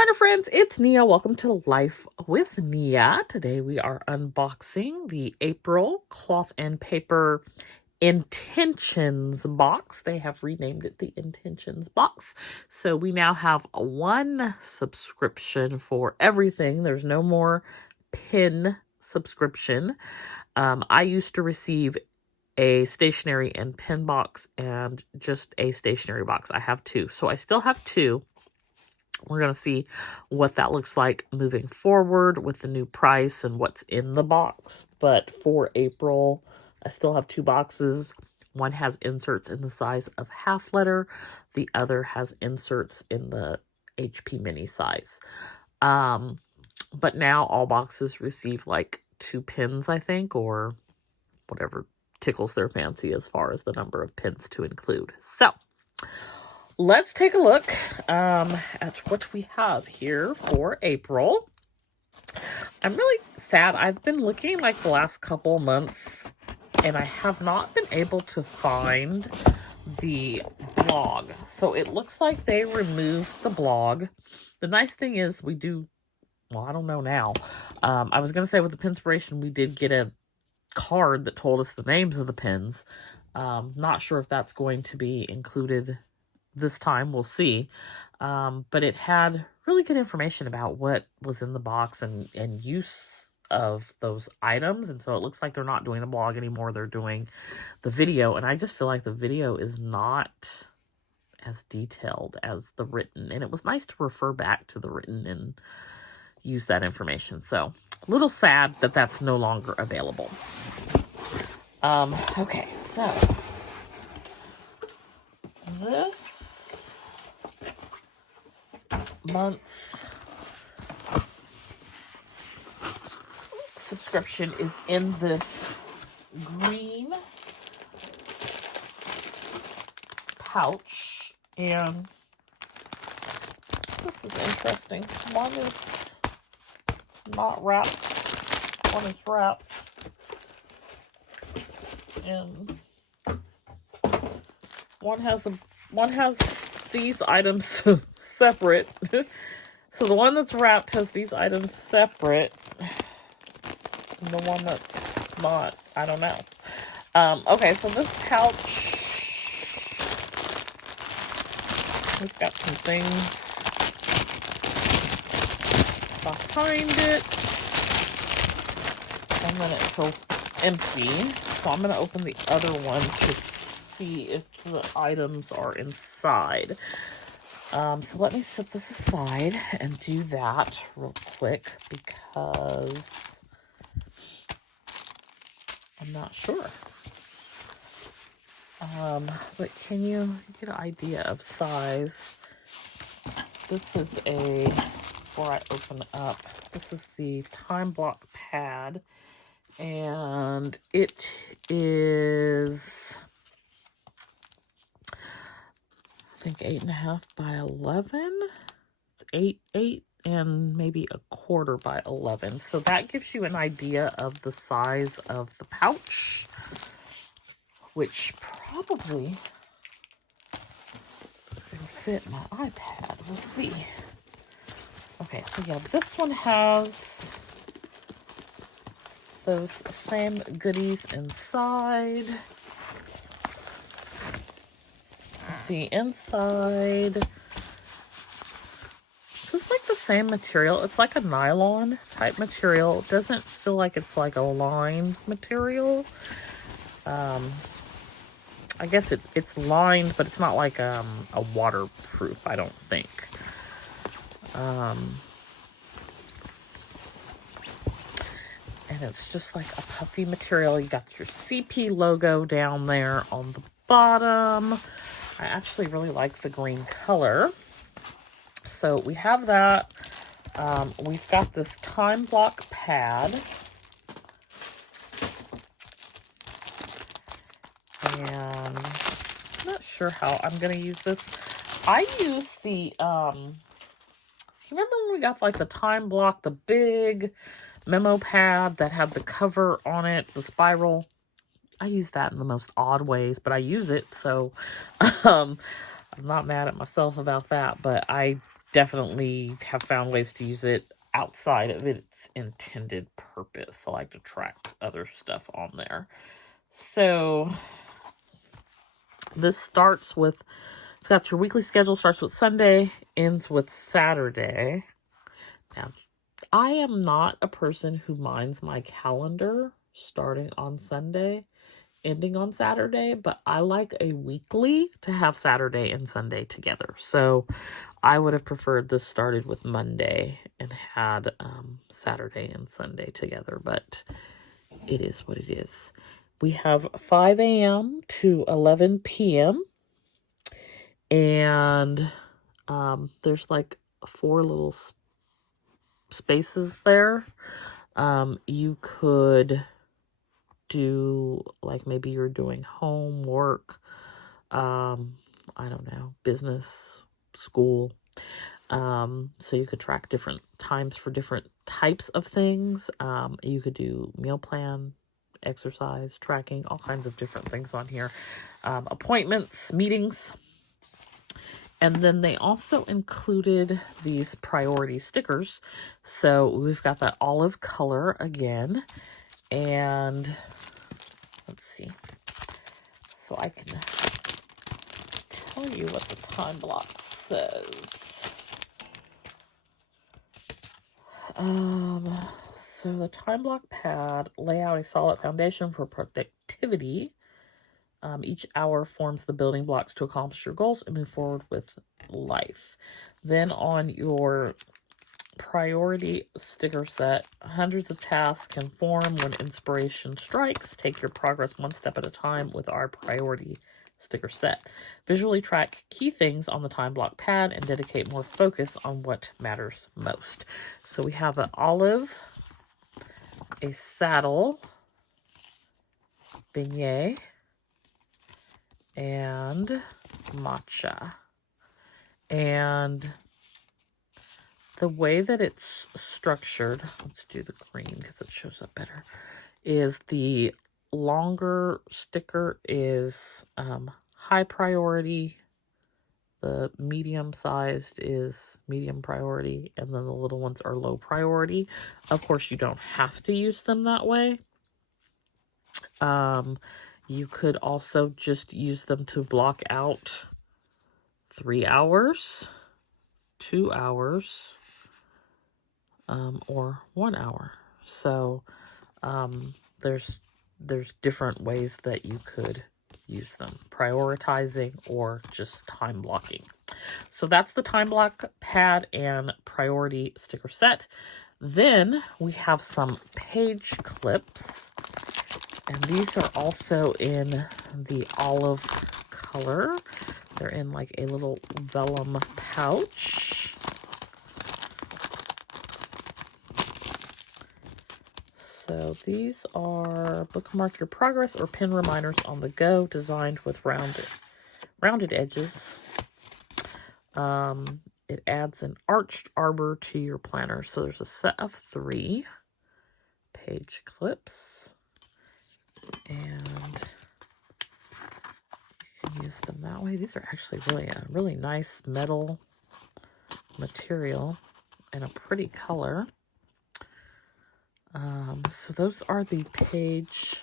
Hi friends, it's Nia. Welcome to Life with Nia. Today we are unboxing the April Cloth and Paper Intentions box. They have renamed it the Intentions box. So we now have one subscription for everything. There's no more pin subscription. I used to receive a stationery and pin box and just a stationery box. I have two. So I still have two. We're going to see what that looks like moving forward with the new price and what's in the box. But for April, I still have two boxes. One has inserts in the size of half letter. The other has inserts in the HP mini size. But now all boxes receive like 2 pins, I think, or whatever tickles their fancy as far as the number of pins to include. So let's take a look at what we have here for April. I'm really sad. I've been looking like the last couple months and I have not been able to find the blog. So it looks like they removed the blog. The nice thing is we do, well, I don't know now. I was going to say with the Pinspiration, we did get a card that told us the names of the pins. Not sure if that's going to be included this time. We'll see. But it had really good information about what was in the box and use of those items. And so it looks like they're not doing the blog anymore. They're doing the video. And I just feel like the video is not as detailed as the written. And it was nice to refer back to the written and use that information. So a little sad that that's no longer available. Okay, so this month's subscription is in this green pouch, and this is interesting. One is not wrapped, one is wrapped, and one has these items separate. So the one that's wrapped has these items separate. And the one that's not, I don't know. Okay, so this pouch, we've got some things behind it. And then it feels empty. So I'm going to open the other one to see if the items are inside. So let me set this aside and do that real quick because I'm not sure. But can you get an idea of size? This is before I open it up, this is the time block pad. And it is, I think 8.5 by 11. It's 8 and maybe 1/4 by 11. So that gives you an idea of the size of the pouch, which probably will fit my iPad. We'll see. Okay, so yeah, this one has those same goodies inside. The inside, it's like the same material. It's like a nylon type material. It doesn't feel like it's like a lined material. I guess it's lined, but it's not like a waterproof, I don't think. And it's just like a puffy material. You got your CP logo down there on the bottom. I actually really like the green color. So we have that. We've got this time block pad. And I'm not sure how I'm going to use this. I use the, you remember when we got like the time block, the big memo pad that had the cover on it, the spiral? I use that in the most odd ways, but I use it. So I'm not mad at myself about that, but I definitely have found ways to use it outside of its intended purpose. I like to track other stuff on there. So this starts with, it's got your weekly schedule, starts with Sunday, ends with Saturday. Now, I am not a person who minds my calendar starting on Sunday, ending on Saturday, but I like a weekly to have Saturday and Sunday together. So I would have preferred this started with Monday and had Saturday and Sunday together, but it is what it is. We have 5 a.m. to 11 p.m. and there's like 4 little spaces there. You could do, like, maybe you're doing homework, I don't know, business, school. So you could track different times for different types of things. You could do meal plan, exercise, tracking, all kinds of different things on here. Appointments, meetings. And then they also included these priority stickers. So we've got that olive color again. And let's see. So I can tell you what the time block says. So the time block pad lay out a solid foundation for productivity. Each hour forms the building blocks to accomplish your goals and move forward with life. Then on your priority sticker set, hundreds of tasks can form when inspiration strikes. Take your progress one step at a time with our priority sticker set. Visually track key things on the time block pad and dedicate more focus on what matters most. So we have an olive, a saddle, beignet, and matcha. And the way that it's structured, let's do the green because it shows up better, is the longer sticker is high priority, the medium sized is medium priority, and then the little ones are low priority. Of course, you don't have to use them that way. You could also just use them to block out 3 hours, 2 hours, or 1 hour. So there's different ways that you could use them, prioritizing or just time blocking. So that's the time block pad and priority sticker set. Then we have some page clips, and these are also in the olive color. They're in like a little vellum pouch. So these are bookmark your progress or pin reminders on the go, designed with rounded edges. It adds an arched arbor to your planner. So there's a set of 3 page clips, and you can use them that way. These are actually really nice metal material and a pretty color. So those are the page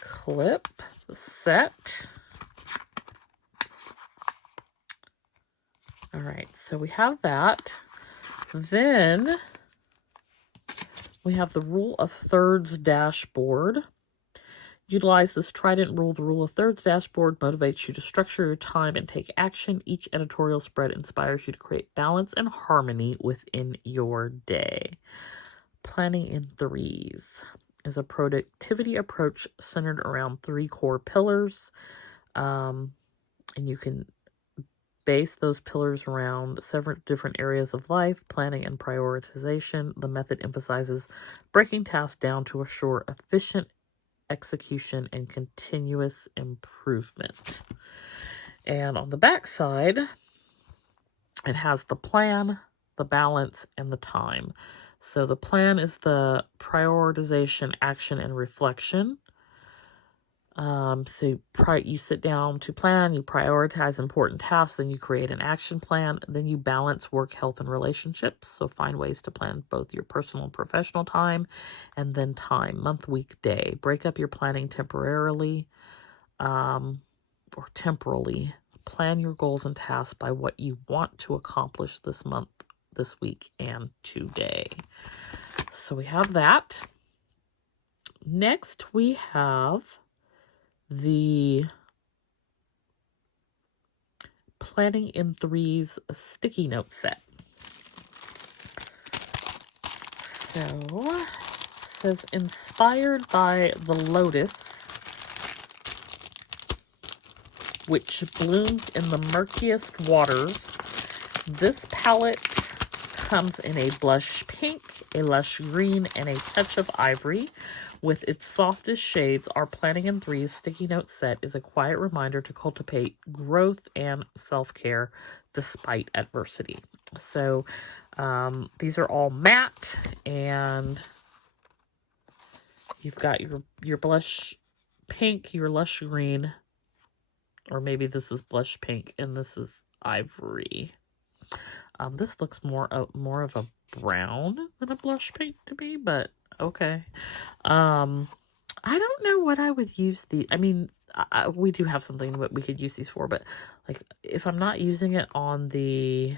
clip set. All right, so we have that. Then we have the Rule of Thirds dashboard. Utilize this trident rule. The Rule of Thirds dashboard motivates you to structure your time and take action. Each editorial spread inspires you to create balance and harmony within your day. Planning in Threes is a productivity approach centered around 3 core pillars. And you can base those pillars around several different areas of life, planning and prioritization. The method emphasizes breaking tasks down to assure efficient execution and continuous improvement. And on the back side, it has the plan, the balance, and the time. So the plan is the prioritization, action, and reflection. So you sit down to plan, you prioritize important tasks, then you create an action plan, then you balance work, health, and relationships. So find ways to plan both your personal and professional time, and then time, month, week, day. Break up your planning temporarily, or temporally. Plan your goals and tasks by what you want to accomplish this month, this week, and today. So we have that. Next, we have the Planning in Threes sticky note set. So, it says, inspired by the lotus, which blooms in the murkiest waters, this palette comes in a blush pink, a lush green, and a touch of ivory. With its softest shades, our Planning in Threes sticky note set is a quiet reminder to cultivate growth and self-care despite adversity. So these are all matte, and you've got your blush pink, your lush green, or maybe this is blush pink and this is ivory. This looks more of a brown than a blush pink to me, but okay. I don't know what I would use we do have something that we could use these for, but like if I'm not using it on the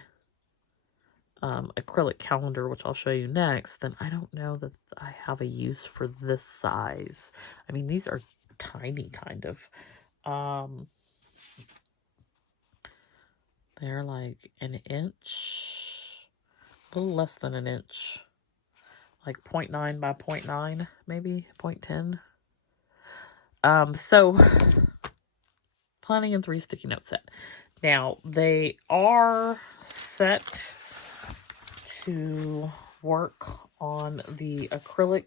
acrylic calendar, which I'll show you next, then I don't know that I have a use for this size. I mean, these are tiny, kind of. They're like an inch, a little less than an inch, like 0.9 by 0.9, maybe 0.10. So Planning in Threes sticky note set. Now, they are set to work on the acrylic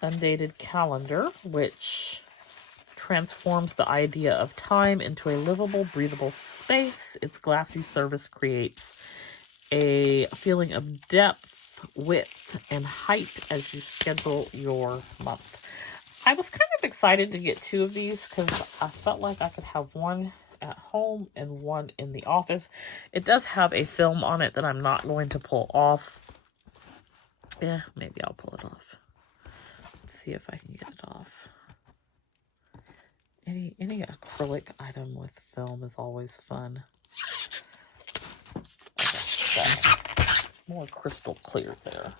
undated calendar, which transforms the idea of time into a livable, breathable space. Its glassy surface creates a feeling of depth, width, and height as you schedule your month. I was kind of excited to get 2 of these because I felt like I could have one at home and one in the office. It does have a film on it that I'm not going to pull off. Yeah, maybe I'll pull it off. Let's see if I can get it off. Any acrylic item with film is always fun. Okay, that's more crystal clear there.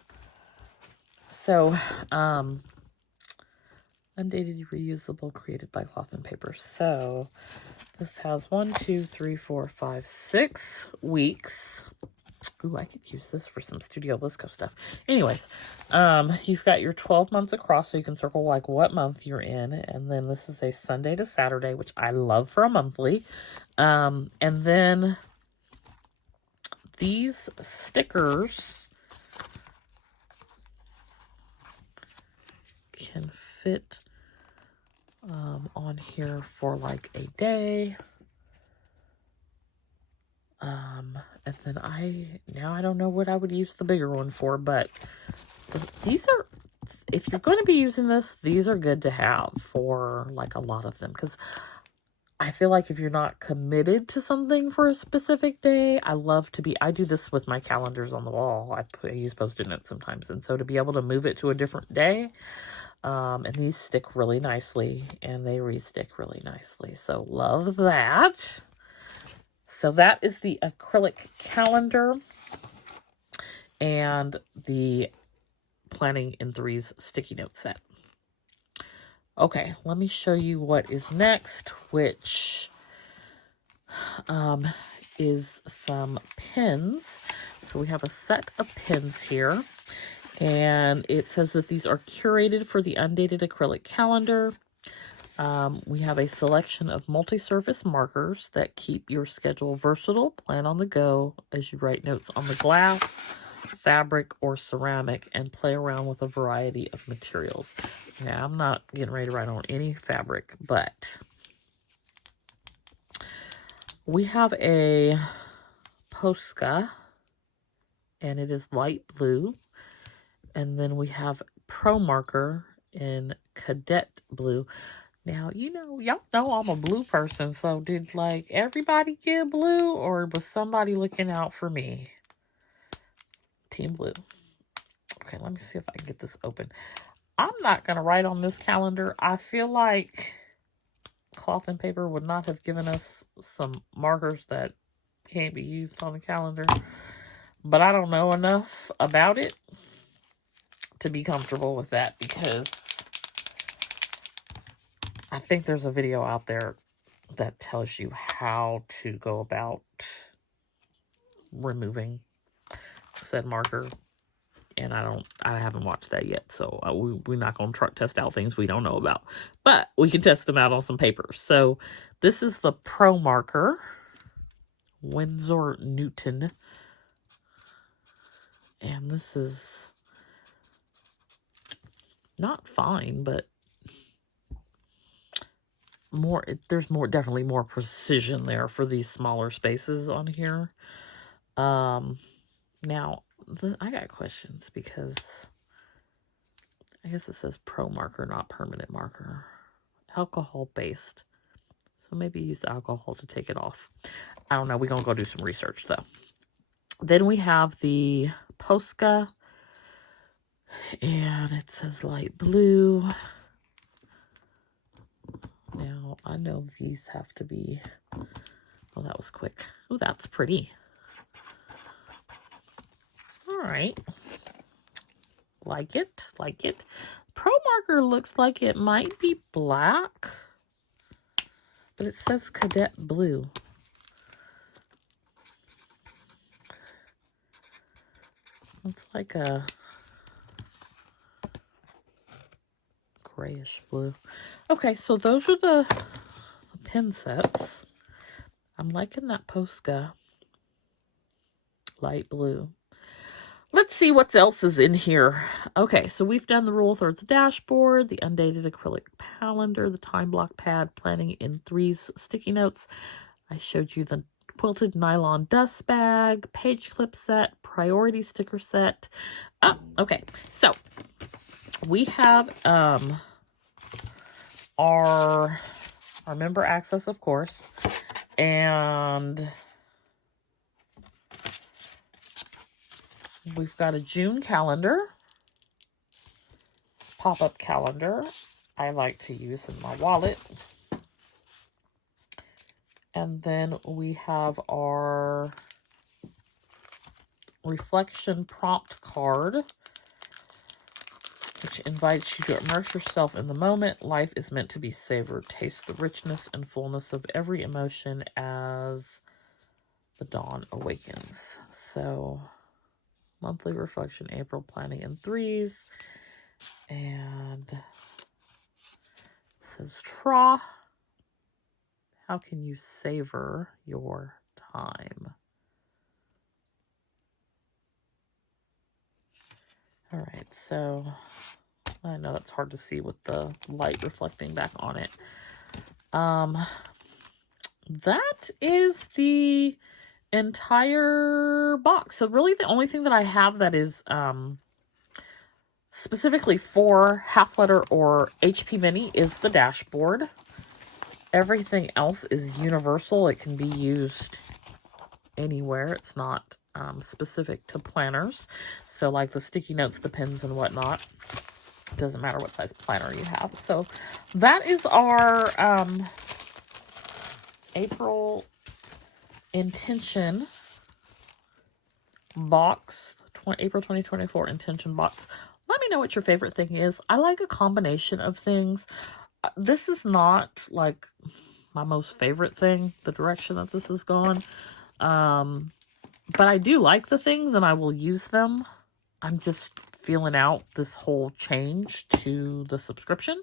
So, undated, reusable, created by cloth and paper. So this has 1, 2, 3, 4, 5, 6 weeks. Ooh, I could use this for some Studio Blisco stuff. Anyways, you've got your 12 months across, so you can circle like what month you're in. And then this is a Sunday to Saturday, which I love for a monthly. And then these stickers can fit on here for like a day. And then I don't know what I would use the bigger one for, but these are, if you're going to be using this, these are good to have for like a lot of them, because I feel like if you're not committed to something for a specific day, I do this with my calendars on the wall. I use Post-it notes sometimes, and so to be able to move it to a different day, and these stick really nicely, and they re-stick really nicely, so love that. So that is the acrylic calendar and the Planning in Threes sticky note set. Okay, let me show you what is next, which is some pins. So we have a set of pins here, and it says that these are curated for the undated acrylic calendar. We have a selection of multi-surface markers that keep your schedule versatile. Plan on the go as you write notes on the glass, fabric, or ceramic, and play around with a variety of materials. Now, I'm not getting ready to write on any fabric, but we have a Posca, and it is light blue. And then we have Pro Marker in Cadet Blue. Now, y'all know I'm a blue person, so did, like, everybody get blue, or was somebody looking out for me? Team Blue. Okay, let me see if I can get this open. I'm not going to write on this calendar. I feel like Cloth and Paper would not have given us some markers that can't be used on the calendar, but I don't know enough about it to be comfortable with that, because I think there's a video out there that tells you how to go about removing said marker, and I haven't watched that yet, so we're not going to truck test out things we don't know about, but we can test them out on some paper. So this is the Pro Marker, Winsor Newton, and this is not fine, but there's definitely more precision there for these smaller spaces on here. Now I got questions, because I guess it says Pro Marker, not permanent marker. Alcohol based, so maybe use alcohol to take it off. I don't know. We're gonna go do some research though. Then we have the Posca, and it says light blue. Now, I know these have to be... Oh, that was quick. Oh, that's pretty. All right. Like it. Like it. Pro Marker looks like it might be black, but it says Cadet Blue. It's like a grayish blue. Okay, so those are the pen sets. I'm liking that Posca light blue. Let's see what else is in here. Okay, so we've done the rule of thirds dashboard, the undated acrylic calendar, the time block pad, planning in threes sticky notes. I showed you the quilted nylon dust bag, page clip set, priority sticker set. Okay, so we have our member access, of course, and we've got a June calendar, pop-up calendar I like to use in my wallet. And then we have our reflection prompt card, which invites you to immerse yourself in the moment. Life is meant to be savored. Taste the richness and fullness of every emotion as the dawn awakens. So, monthly reflection, April, planning in threes. And it says, Tra, how can you savor your time? All right, so I know that's hard to see with the light reflecting back on it. That is the entire box. So really the only thing that I have that is specifically for half letter or HP Mini is the dashboard. Everything else is universal. It can be used anywhere. It's not specific to planners. So like the sticky notes, the pins and whatnot, it doesn't matter what size planner you have. So that is our April intention box, April 2024 intention box. Let me know what your favorite thing is. I like a combination of things. This is not like my most favorite thing, the direction that this has gone. But I do like the things and I will use them. I'm just feeling out this whole change to the subscription.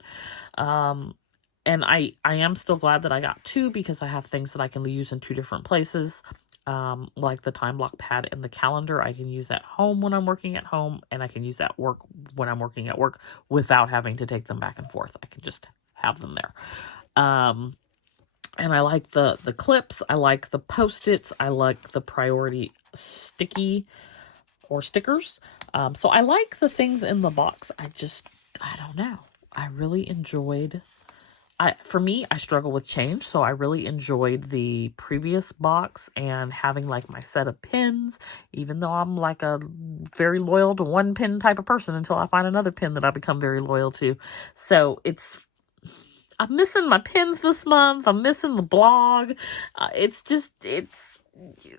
And I am still glad that I got two, because I have things that I can use in two different places. Like the time block pad and the calendar, I can use at home when I'm working at home, and I can use at work when I'm working at work without having to take them back and forth. I can just have them there. And I like the clips. I like the Post-its. I like the priority sticky or stickers. So I like the things in the box. I don't know. I really enjoyed, for me, I struggle with change, so I really enjoyed the previous box and having like my set of pins, even though I'm like a very loyal to one pin type of person until I find another pin that I become very loyal to. So I'm missing my pins this month. I'm missing the blog. It's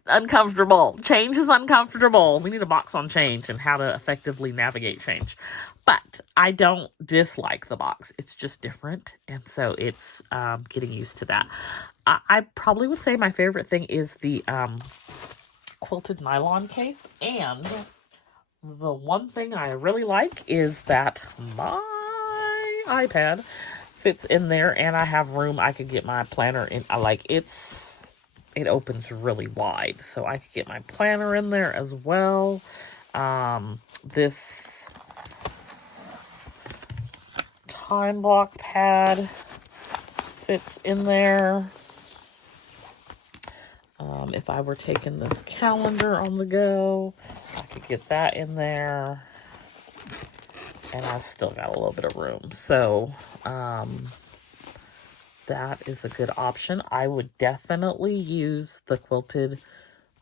uncomfortable. Change is uncomfortable. We need a box on change and how to effectively navigate change. But I don't dislike the box. It's just different. And so it's getting used to that. I probably would say my favorite thing is the quilted nylon case. And the one thing I really like is that my iPad fits in there and I have room. I could get my planner in. It opens really wide, so I could get my planner in there as well. This time block pad fits in there. If I were taking this calendar on the go, I could get that in there. And I still got a little bit of room. So, that is a good option. I would definitely use the quilted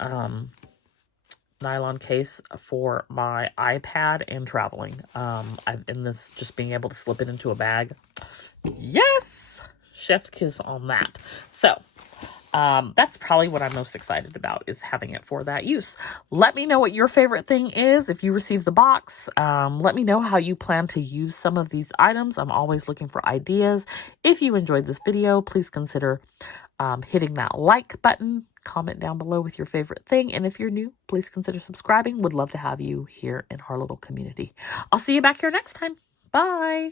nylon case for my iPad and traveling. And this just being able to slip it into a bag. Yes! Chef's kiss on that. So, that's probably what I'm most excited about, is having it for that use. Let me know what your favorite thing is if you receive the box. Let me know how you plan to use some of these items. I'm always looking for ideas. If you enjoyed this video, please consider hitting that like button. Comment down below with your favorite thing. And if you're new, please consider subscribing. Would love to have you here in our little community. I'll see you back here next time. Bye.